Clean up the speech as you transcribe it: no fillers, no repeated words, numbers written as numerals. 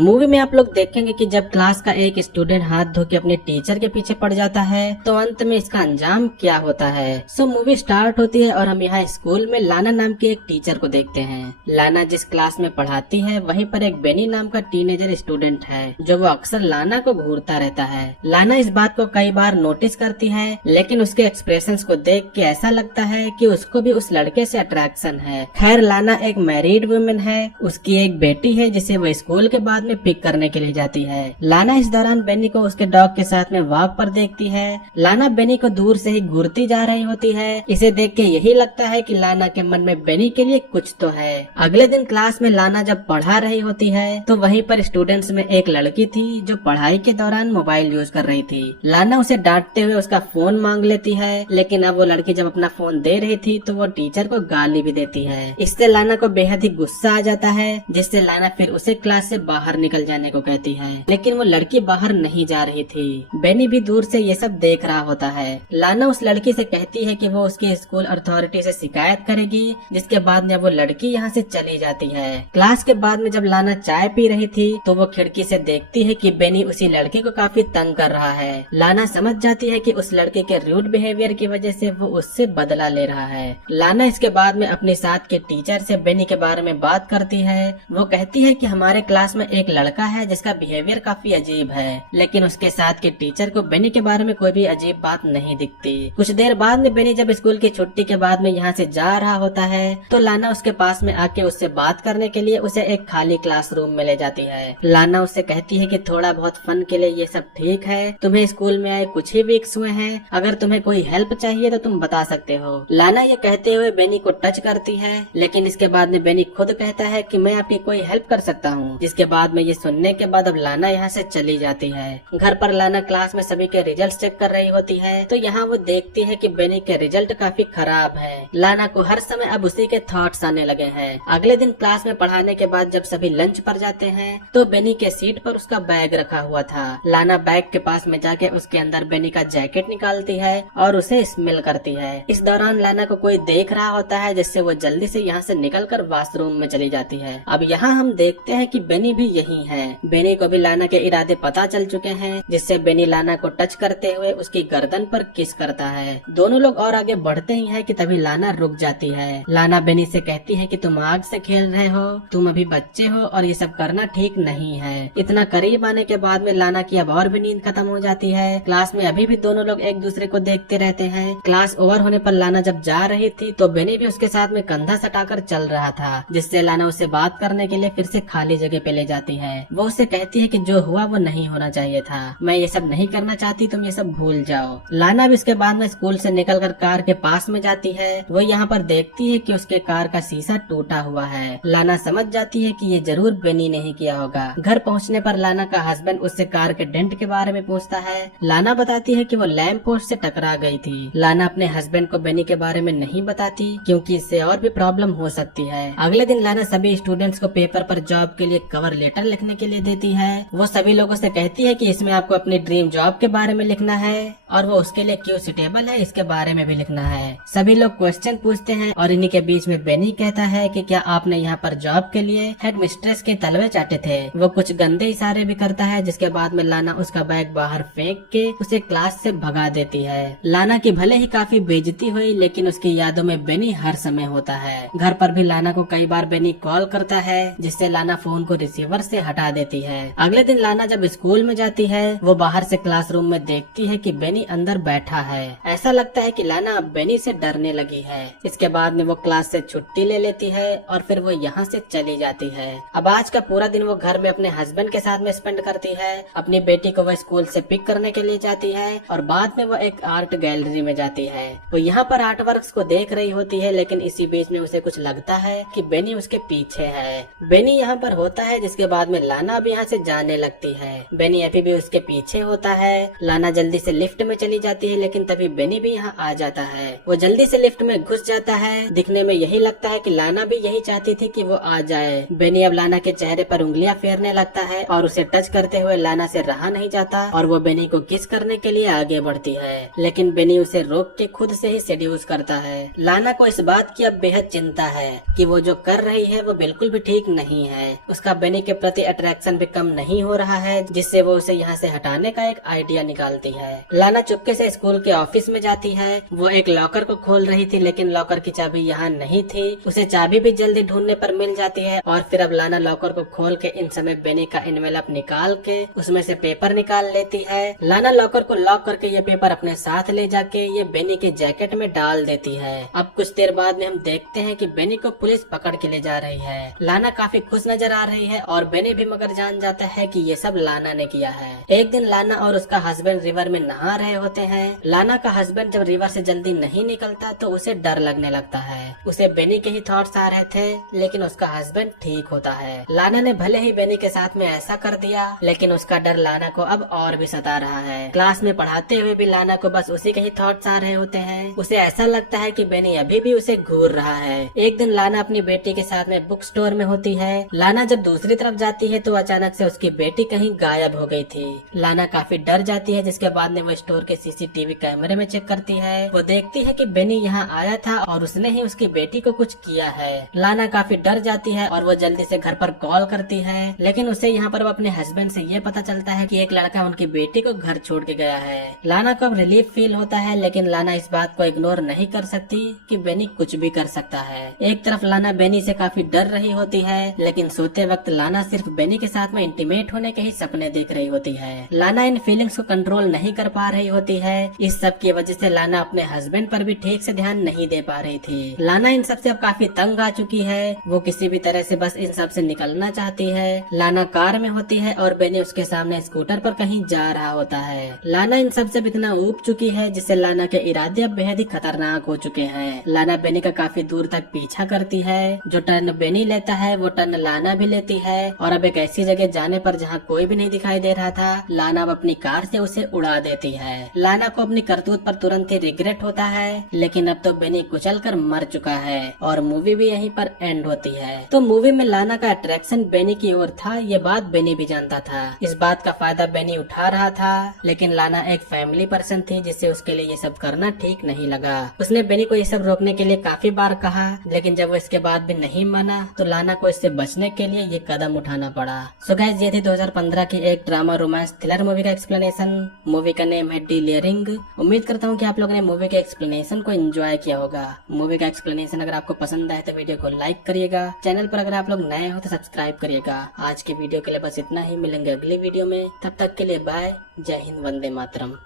Movie में आप लोग देखेंगे कि जब क्लास का एक स्टूडेंट हाथ धो के अपने टीचर के पीछे पड़ जाता है तो अंत में इसका अंजाम क्या होता है। सो मूवी स्टार्ट होती है और हम यहाँ स्कूल में लाना नाम के एक टीचर को देखते हैं। लाना जिस क्लास में पढ़ाती है वहीं पर एक बेनी नाम का टीनेजर स्टूडेंट है जो वो अक्सर लाना को घूरता रहता है। लाना इस बात को कई बार नोटिस करती है लेकिन उसके एक्सप्रेशंस को देख के ऐसा लगता है कि उसको भी उस लड़के से अट्रैक्शन है। खैर लाना एक मैरिड वुमेन है, उसकी एक बेटी है जिसे वो स्कूल के बाद में पिक करने के लिए जाती है। लाना इस दौरान बेनी को उसके डॉग के साथ में वॉक पर देखती है। लाना बेनी को दूर से ही घूरती जा रही होती है। इसे देख के यही लगता है कि लाना के मन में बेनी के लिए कुछ तो है। अगले दिन क्लास में लाना जब पढ़ा रही होती है तो वहीं पर स्टूडेंट्स में एक लड़की थी जो पढ़ाई के दौरान मोबाइल यूज कर रही थी। लाना उसे डांटते हुए उसका फोन मांग लेती है लेकिन अब वो लड़की जब अपना फोन दे रही थी तो वो टीचर को गाली भी देती है। इससे लाना को बेहद ही गुस्सा आ जाता है जिससे लाना फिर उसे क्लास से बाहर निकल जाने को कहती है लेकिन वो लड़की बाहर नहीं जा रही थी। बेनी भी दूर से ये सब देख रहा होता है। लाना उस लड़की से कहती है कि वो उसकी स्कूल अथॉरिटी से शिकायत करेगी जिसके बाद में वो लड़की यहाँ से चली जाती है। क्लास के बाद में जब लाना चाय पी रही थी तो वो खिड़की से देखती है कि बेनी उसी लड़के को काफी तंग कर रहा है। लाना समझ जाती है कि उस लड़के के रूड बिहेवियर की वजह से वो उससे बदला ले रहा है। लाना इसके बाद में अपने साथ के टीचर से बेनी के बारे में बात करती है। वो कहती है कि हमारे क्लास में एक लड़का है जिसका बिहेवियर काफी अजीब है लेकिन उसके साथ के टीचर को बेनी के बारे में कोई भी अजीब बात नहीं दिखती। कुछ देर बाद में बेनी जब स्कूल की छुट्टी के बाद में यहाँ से जा रहा होता है तो लाना उसके पास में आके उससे बात करने के लिए उसे एक खाली क्लासरूम में ले जाती है। लाना उससे कहती है कि थोड़ा बहुत फन के लिए ये सब ठीक है, तुम्हें स्कूल में आए कुछ ही वीक्स हुए हैं, अगर तुम्हें कोई हेल्प चाहिए तो तुम बता सकते हो। लाना ये कहते हुए बेनी को टच करती है लेकिन इसके बाद में बेनी खुद कहता है कि मैं आपकी कोई हेल्प कर सकता हूँ। जिसके बाद में ये सुनने के बाद अब लाना यहाँ से चली जाती है। घर पर लाना क्लास में सभी के रिजल्ट चेक कर रही होती है तो यहाँ वो देखती है कि बेनी के रिजल्ट काफी खराब है। लाना को हर समय अब उसी के थॉट्स आने लगे हैं। अगले दिन क्लास में पढ़ाने के बाद जब सभी लंच पर जाते हैं तो बेनी के सीट पर उसका बैग रखा हुआ था। लाना बैग के पास में जाके उसके अंदर बेनी का जैकेट निकालती है और उसे स्मेल करती है। इस दौरान लाना को कोई देख रहा होता है जिससे वो जल्दी से यहाँ से निकलकर वॉशरूम में चली जाती है। अब यहाँ हम देखते हैं कि बेनी भी यही है। बेनी को भी लाना के इरादे पता चल चुके हैं जिससे बेनी लाना को टच करते हुए उसकी गर्दन पर किस करता है। दोनों लोग और आगे बढ़ते ही हैं कि तभी लाना रुक जाती है। लाना बेनी से कहती है कि तुम आग से खेल रहे हो, तुम अभी बच्चे हो और ये सब करना ठीक नहीं है। इतना करीब आने के बाद में लाना की अब और भी नींद खत्म हो जाती है। क्लास में अभी भी दोनों लोग एक दूसरे को देखते रहते हैं। क्लास ओवर होने पर लाना जब जा रही थी तो बेनी भी उसके साथ में कंधा सटाकर चल रहा था जिससे लाना उससे बात करने के लिए फिर से खाली जगह पे ले जाती है। वो उससे कहती है कि जो हुआ वो नहीं होना चाहिए था, मैं ये सब नहीं करना चाहती, तुम ये सब भूल जाओ। लाना भी उसके बाद में स्कूल से निकलकर कार के पास में जाती है। वो यहाँ पर देखती है कि उसके कार का शीशा टूटा हुआ है। लाना समझ जाती है कि ये जरूर बेनी ने ही किया होगा। घर पहुँचने पर लाना का हस्बैंड उससे कार के डेंट के बारे में पूछता है। लाना बताती है कि वो लैंप पोस्ट से टकरा गई थी। लाना अपने हस्बैंड को बेनी के बारे में नहीं बताती क्योंकि इससे और भी प्रॉब्लम हो सकती है। अगले दिन लाना सभी स्टूडेंट्स को पेपर पर जॉब के लिए कवर लेटर लिखने के लिए देती है। वो सभी लोगों से कहती है कि इसमें आपको अपनी ड्रीम जॉब के बारे में लिखना है और वो उसके लिए क्यों सुटेबल है इसके बारे में भी लिखना है। सभी लोग क्वेश्चन पूछते हैं और इन्हीं के बीच में बेनी कहता है कि क्या आपने यहाँ पर जॉब के लिए हेड मिस्ट्रेस के तलवे चाटे थे। वो कुछ गंदे इशारे भी करता है जिसके बाद में लाना उसका बैग बाहर फेंक के उसे क्लास से भगा देती है। लाना की भले ही काफी बेइज्जती हुई लेकिन उसकी यादों में बेनी हर समय होता है। घर पर भी लाना को कई बार बेनी कॉल करता है जिससे लाना फोन को रिसीवर से हटा देती है। अगले दिन लाना जब स्कूल में जाती है वो बाहर से क्लासरूम में देखती है कि बेनी अंदर बैठा है। ऐसा लगता है कि लाना अब बेनी से डरने लगी है। इसके बाद में वो क्लास से छुट्टी ले लेती है और फिर वो यहाँ से चली जाती है। अब आज का पूरा दिन वो घर में अपने हस्बैंड के साथ में स्पेंड करती है। अपनी बेटी को वो स्कूल से पिक करने के लिए जाती है और बाद में वो एक आर्ट गैलरी में जाती है। वो यहाँ पर आर्ट वर्क्स को देख रही होती है लेकिन इसी बीच में उसे कुछ लगता है कि बेनी उसके पीछे है। बेनी यहाँ पर होता है जिसके बाद में लाना अब यहाँ से जाने लगती है। बेनी अभी भी उसके पीछे होता है। लाना जल्दी से लिफ्ट में चली जाती है लेकिन तभी बेनी भी यहाँ आ जाता है। वो जल्दी से लिफ्ट में घुस जाता है। दिखने में यही लगता है कि लाना भी यही चाहती थी कि वो आ जाए। बेनी अब लाना के चेहरे पर उंगलियां फेरने लगता है और उसे टच करते हुए लाना से रहा नहीं जाता और वो बेनी को किस करने के लिए आगे बढ़ती है लेकिन बेनी उसे रोक के खुद से ही सेड्यूस करता है। लाना को इस बात की अब बेहद चिंता है कि वो जो कर रही है वो बिल्कुल भी ठीक नहीं है। उसका बेनी के प्रति प्रति अट्रैक्शन भी कम नहीं हो रहा है, जिससे वो उसे यहाँ से हटाने का एक आइडिया निकालती है। लाना चुपके से स्कूल के ऑफिस में जाती है। वो एक लॉकर को खोल रही थी, लेकिन लॉकर की चाबी यहाँ नहीं थी। उसे चाबी भी जल्दी ढूंढने पर मिल जाती है और फिर अब लाना लॉकर को खोल के इन समय बेनी का एनवेलप निकाल के उसमें से पेपर निकाल लेती है। लाना लॉकर को लॉक करके ये पेपर अपने साथ ले जाके ये बेनी के जैकेट में डाल देती है। अब कुछ देर बाद में हम देखते हैं कि बेनी को पुलिस पकड़ के ले जा रही है। लाना काफी खुश नजर आ रही है और बेनी भी मगर जान जाता है कि ये सब लाना ने किया है। एक दिन लाना और उसका हस्बैंड रिवर में नहा रहे होते हैं। लाना का हस्बैंड जब रिवर से जल्दी नहीं निकलता तो उसे डर लगने लगता है। उसे बेनी के ही थॉट्स आ रहे थे, लेकिन उसका हस्बैंड ठीक होता है। लाना ने भले ही बेनी के साथ में ऐसा कर दिया, लेकिन उसका डर लाना को अब और भी सता रहा है। क्लास में पढ़ाते हुए भी लाना को बस उसी के ही थॉट्स आ रहे होते हैं। उसे ऐसा लगता है कि बेनी अभी भी उसे घूर रहा है। एक दिन लाना अपनी बेटी के साथ में बुक स्टोर में होती है। लाना जब दूसरी तरफ जाती है तो अचानक से उसकी बेटी कहीं गायब हो गई थी। लाना काफी डर जाती है, जिसके बाद में वो स्टोर के सीसीटीवी कैमरे में चेक करती है। वो देखती है कि बेनी यहाँ आया था और उसने ही उसकी बेटी को कुछ किया है। लाना काफी डर जाती है और वो जल्दी से घर पर कॉल करती है, लेकिन उसे यहाँ पर वो अपने हस्बैंड से ये पता चलता है कि एक लड़का उनकी बेटी को घर छोड़ के गया है। लाना को अब रिलीफ फील होता है, लेकिन लाना इस बात को इग्नोर नहीं कर सकती कि बेनी कुछ भी कर सकता है। एक तरफ लाना बेनी से काफी डर रही होती है, लेकिन सोते वक्त लाना सिर्फ बेनी के साथ में इंटीमेट होने के ही सपने देख रही होती है। लाना इन फीलिंग्स को कंट्रोल नहीं कर पा रही होती है। इस सब की वजह से लाना अपने हस्बैंड पर भी ठीक से ध्यान नहीं दे पा रही थी। लाना इन सब से अब काफी तंग आ चुकी है। वो किसी भी तरह से बस इन सब से निकलना चाहती है। लाना कार में होती है और बेनी उसके सामने स्कूटर पर कहीं जा रहा होता है। लाना इन सब से इतना ऊब चुकी है, जिससे लाना के इरादे अब बेहद ही खतरनाक हो चुके हैं। लाना बेनी का काफी दूर तक पीछा करती है। जो टर्न बेनी लेता है वो टर्न लाना भी लेती है और अब एक ऐसी जगह जाने पर जहाँ कोई भी नहीं दिखाई दे रहा था, लाना अब अपनी कार से उसे उड़ा देती है। लाना को अपनी करतूत पर तुरंत ही रिग्रेट होता है, लेकिन अब तो बेनी कुचल कर मर चुका है और मूवी भी यहीं पर एंड होती है। तो मूवी में लाना का अट्रैक्शन बेनी की ओर था, ये बात बेनी भी जानता था। इस बात का फायदा बेनी उठा रहा था, लेकिन लाना एक फैमिली पर्सन थी, जिससे उसके लिए ये सब करना ठीक नहीं लगा। उसने बेनी को ये सब रोकने के लिए काफी बार कहा, लेकिन जब वो इसके बाद भी नहीं माना तो लाना को इससे बचने के लिए ये कदम उठाना पड़ा। सो गाइस, ये थी 2015 की एक ड्रामा रोमांस थ्रिलर मूवी का एक्सप्लेनेशन। मूवी का नेम है डिलियरिंग। उम्मीद करता हूँ कि आप लोगों ने मूवी के एक्सप्लेनेशन को एंजॉय किया होगा। मूवी का एक्सप्लेनेशन अगर आपको पसंद आए तो वीडियो को लाइक करिएगा। चैनल पर अगर आप लोग नए हो तो सब्सक्राइब करिएगा। आज की वीडियो के लिए बस इतना ही, मिलेंगे अगली वीडियो में। तब तक के लिए बाय। जय हिंद, वंदे मातरम।